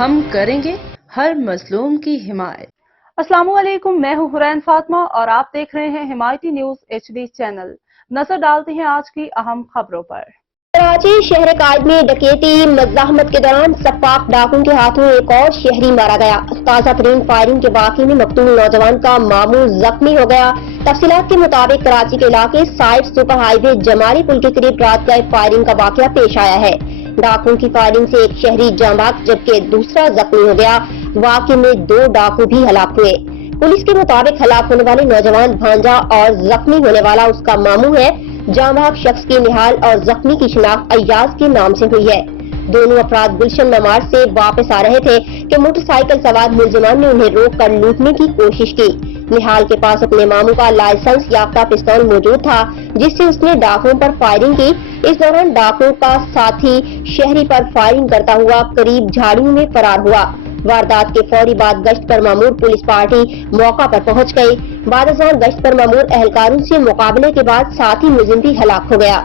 ہم کریں گے ہر مظلوم کی حمایت۔ السلام علیکم، میں ہوں حرین فاطمہ اور آپ دیکھ رہے ہیں حمایتی نیوز HD چینل۔ نظر ڈالتے ہیں آج کی اہم خبروں پر۔ کراچی شہر قائد میں ڈکیتی مزاحمت کے دوران سفاک ڈاکوں کے ہاتھوں ایک اور شہری مارا گیا۔ تازہ ترین فائرنگ کے واقعے میں مقتول نوجوان کا ماموں زخمی ہو گیا۔ تفصیلات کے مطابق کراچی کے علاقے سائٹ سپر ہائی وے جمالی پل کے قریب رات کا ایک فائرنگ کا واقعہ پیش آیا ہے۔ ڈاکوں کی فائرنگ سے ایک شہری جاں بحق جبکہ دوسرا زخمی ہو گیا۔ واقعے میں 2 ڈاکو بھی ہلاک ہوئے۔ پولیس کے مطابق ہلاک ہونے والے نوجوان بھانجا اور زخمی ہونے والا اس کا ماموں ہے۔ جاں بحق شخص کی نہال اور زخمی کی شناخت ایاز کے نام سے ہوئی ہے۔ دونوں افراد گلشن ممار سے واپس آ رہے تھے کہ موٹر سائیکل سوار ملزمان نے انہیں روک کر لوٹنے کی کوشش کی۔ نہال کے پاس اپنے ماموں کا لائسنس یافتہ پستول موجود تھا جس سے اس نے ڈاکوؤں پر فائرنگ کی۔ اس دوران ڈاکوؤں کا ساتھی شہری پر فائرنگ کرتا ہوا قریب جھاڑیوں میں فرار ہوا۔ واردات کے فوری بعد گشت پر مامور پولیس پارٹی موقع پر پہنچ گئی۔ بعد ازاں گشت پر مامور اہلکاروں سے مقابلے کے بعد ساتھی ملزم بھی ہلاک ہو گیا۔